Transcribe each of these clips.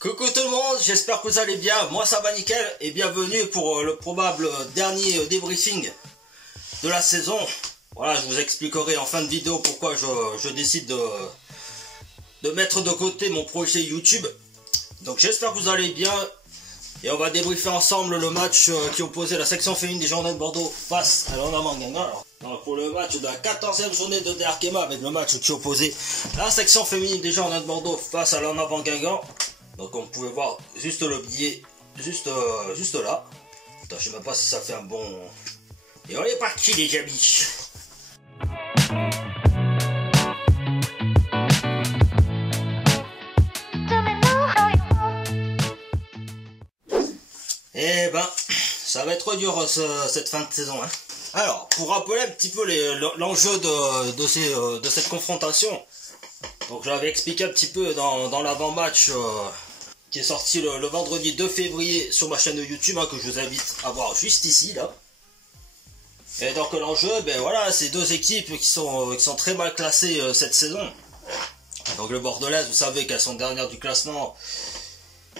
Coucou tout le monde, j'espère que vous allez bien, moi ça va nickel et bienvenue pour le probable dernier débriefing de la saison. Voilà, je vous expliquerai en fin de vidéo pourquoi je décide de mettre de côté mon projet YouTube. Donc j'espère que vous allez bien et on va débriefer ensemble le match qui opposait la section féminine des Girondins de Bordeaux face à l'Onamang Guingamp. Donc pour le match de la 14e journée de DRKMA avec le match qui opposait la section féminine des Girondins de Bordeaux face à l'Onamang Guingamp. Donc on pouvait voir juste le billet, juste là. Attends, je sais même pas si ça fait un bon... Et on est parti les amis. Eh ben, ça va être dur cette fin de saison. Hein. Alors, pour rappeler un petit peu l'enjeu de cette confrontation, donc j'avais expliqué un petit peu dans l'avant-match qui est sorti le vendredi 2 février sur ma chaîne de YouTube, hein, que je vous invite à voir juste ici, là. Et donc l'enjeu, ben voilà, c'est deux équipes qui sont très mal classées cette saison. Donc le Bordelaises, vous savez qu'elles sont dernières du classement,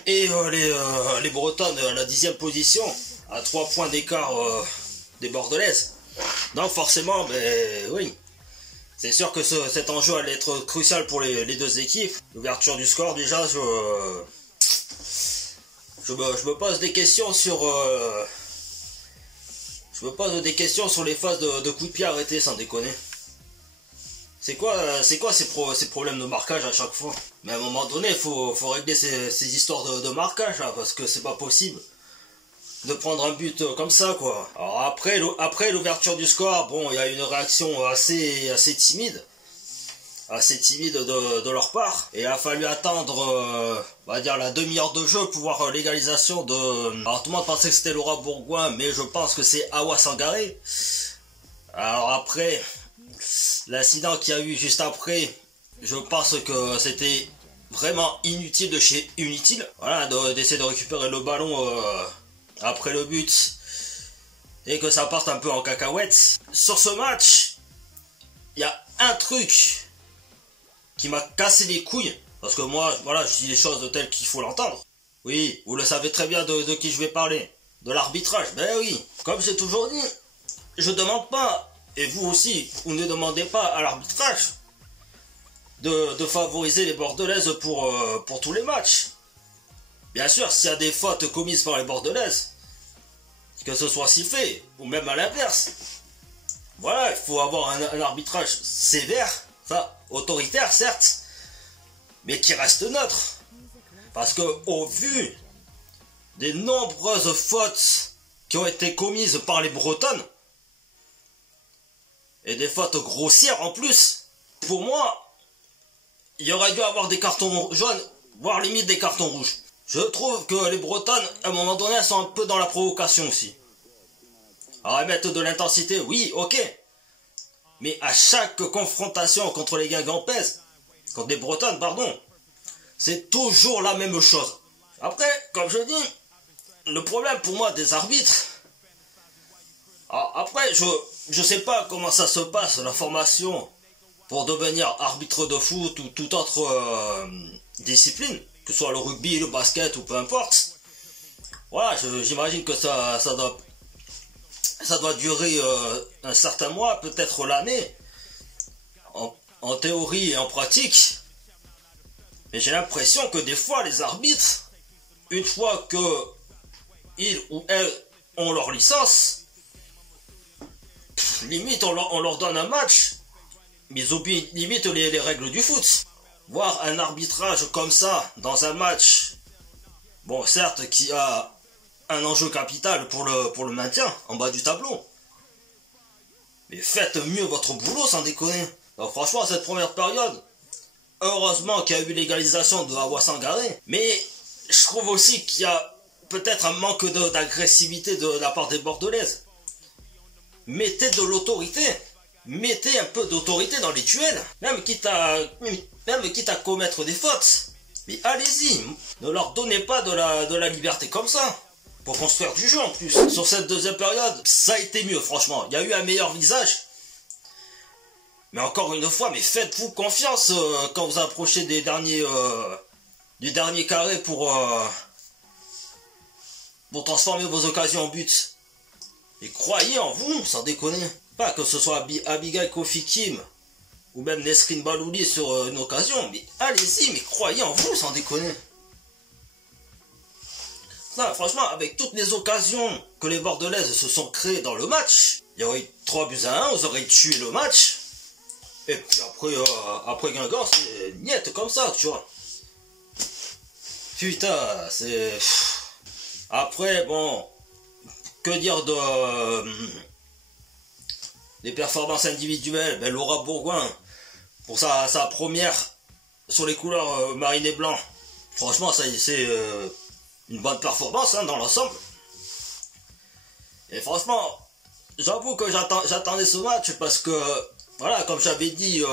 et les Bretonnes à la 10e position, à 3 points d'écart des Bordelaises. Donc forcément, ben oui, c'est sûr que cet enjeu allait être crucial pour les deux équipes. L'ouverture du score, déjà, je me pose des questions sur... je me pose des questions sur les phases de coups de pied arrêtés, sans déconner. C'est quoi ces problèmes de marquage à chaque fois? Mais à un moment donné, il faut régler ces histoires de marquage, là, parce que c'est pas possible de prendre un but comme ça, quoi. Alors après l'ouverture du score, bon, il y a une réaction assez timide. De leur part, et il a fallu attendre on va dire la demi-heure de jeu pour voir l'égalisation de... Alors tout le monde pensait que c'était Laura Bourgoin, mais je pense que c'est Awa Sangaré. Alors après l'incident qu'il y a eu juste après, je pense que c'était vraiment inutile de chez inutile, voilà, d'essayer de récupérer le ballon après le but et que ça parte un peu en cacahuète. Sur ce match, il y a un truc qui m'a cassé les couilles, parce que moi, voilà, je dis les choses telles qu'il faut l'entendre. Oui, vous le savez très bien de qui je vais parler. De l'arbitrage, ben oui. Comme j'ai toujours dit, je demande pas, et vous aussi, vous ne demandez pas à l'arbitrage de favoriser les Bordelaises pour tous les matchs. Bien sûr, s'il y a des fautes commises par les Bordelaises, que ce soit sifflé, ou même à l'inverse, voilà, il faut avoir un arbitrage sévère, enfin, autoritaire certes, mais qui reste neutre. Parce que au vu des nombreuses fautes qui ont été commises par les Bretonnes, et des fautes grossières en plus, pour moi, il aurait dû avoir des cartons jaunes, voire limite des cartons rouges. Je trouve que les Bretonnes, à un moment donné, elles sont un peu dans la provocation aussi. Alors, elles mettent de l'intensité, oui, ok. Mais à chaque confrontation contre les Guingampaises, contre les Bretonnes, pardon, c'est toujours la même chose. Après, comme je dis, le problème pour moi des arbitres... Alors après, je sais pas comment ça se passe, la formation, pour devenir arbitre de foot ou toute autre discipline, que ce soit le rugby, le basket ou peu importe. Voilà, j'imagine que ça doit durer un certain mois, peut-être l'année, en théorie et en pratique. Mais j'ai l'impression que des fois, les arbitres, une fois que ils ou elles ont leur licence, limite on leur donne un match, mais ils oublient limite les règles du foot. Voir un arbitrage comme ça, dans un match, bon certes qui a un enjeu capital pour le maintien en bas du tableau. Mais faites mieux votre boulot sans déconner. Donc franchement, cette première période, heureusement qu'il y a eu l'égalisation de Awa Sangaré, mais je trouve aussi qu'il y a peut-être un manque d'agressivité de la part des Bordelaises. Mettez de l'autorité. Mettez un peu d'autorité dans les duels, même quitte à commettre des fautes. Mais allez-y, ne leur donnez pas de la liberté comme ça. Pour construire du jeu en plus. Sur cette deuxième période, ça a été mieux franchement. Il y a eu un meilleur visage. Mais encore une fois, mais faites-vous confiance quand vous approchez des derniers du dernier carré pour transformer vos occasions en but. Et croyez en vous, sans déconner. Pas que ce soit Abigail Kofi Kim ou même Nesrine Balouli sur une occasion, mais allez-y, mais croyez en vous, sans déconner. Ça, franchement, avec toutes les occasions que les Bordelaises se sont créées dans le match, il y aurait eu 3-1, vous aurez tué le match. Et puis après Guingamp, c'est niette comme ça, tu vois. Putain, c'est... Après, bon, que dire de... des performances individuelles. Ben, Laura Bourgoin, pour sa première sur les couleurs marine et blanc, franchement, ça c'est une bonne performance hein, dans l'ensemble. Et franchement, j'avoue que j'attendais ce match parce que, voilà, comme j'avais dit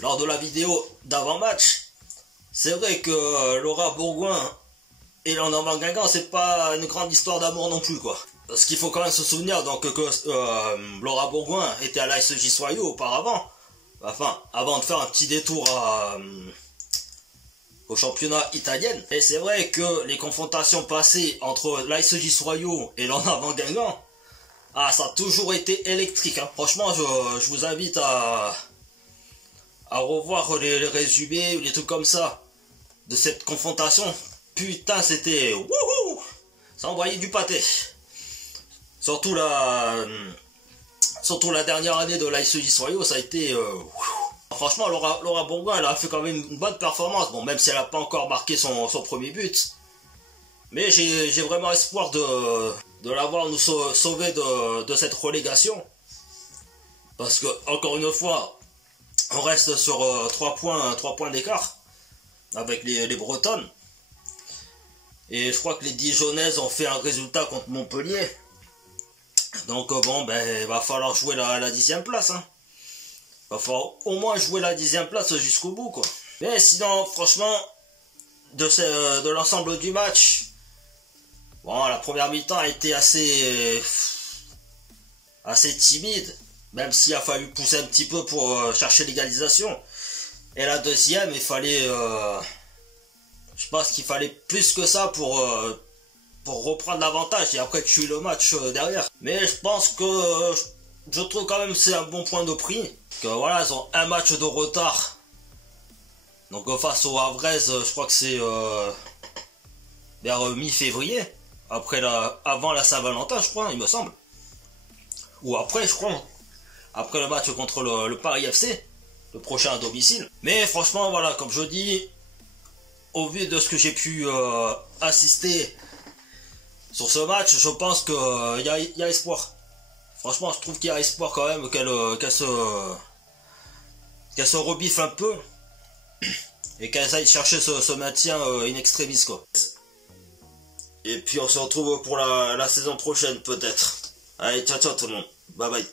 lors de la vidéo d'avant-match, c'est vrai que Laura Bourgoin et l'En Guingamp, c'est pas une grande histoire d'amour non plus, quoi. Parce qu'il faut quand même se souvenir donc que Laura Bourgoin était à l'ASJ Soyaux auparavant, enfin, avant de faire un petit détour au championnat italien. Et c'est vrai que les confrontations passées entre l'ASJ Soyaux et l'En Guingamp, ah, ça a toujours été électrique. Hein. Franchement, je vous invite à revoir les résumés ou les trucs comme ça de cette confrontation. Putain, c'était... Wouhou! Ça envoyait du pâté. Surtout la dernière année de l'ASJ Soyaux, ça a été... Franchement, Laura Bourgoin, elle a fait quand même une bonne performance. Bon, même si elle n'a pas encore marqué son premier but. Mais j'ai vraiment espoir de l'avoir nous sauver de cette relégation. Parce que, encore une fois, on reste sur 3 points d'écart avec les Bretonnes. Et je crois que les Dijonnaises ont fait un résultat contre Montpellier. Donc bon, ben, il va falloir jouer la 10e place. Hein. Il va falloir au moins jouer la 10e place jusqu'au bout, quoi. Mais sinon, franchement, de l'ensemble du match, bon, la première mi-temps a été assez timide. Même s'il a fallu pousser un petit peu pour chercher l'égalisation. Et la deuxième, il fallait... je pense qu'il fallait plus que ça pour reprendre l'avantage et après tuer le match derrière. Mais je pense que je trouve quand même que c'est un bon point de prix. Que voilà, ils ont un match de retard. Donc face au Havraises, je crois que c'est vers mi-février. Avant la Saint-Valentin, je crois, il me semble. Ou après, je crois. Après le match contre le Paris FC. Le prochain à domicile. Mais franchement, voilà, comme je dis... Au vu de ce que j'ai pu assister sur ce match, je pense qu'il y a espoir. Franchement, je trouve qu'il y a espoir quand même qu'elle se rebiffe un peu et qu'elle aille chercher ce maintien in extremis, quoi. Et puis on se retrouve pour la saison prochaine peut-être. Allez, ciao ciao tout le monde. Bye bye.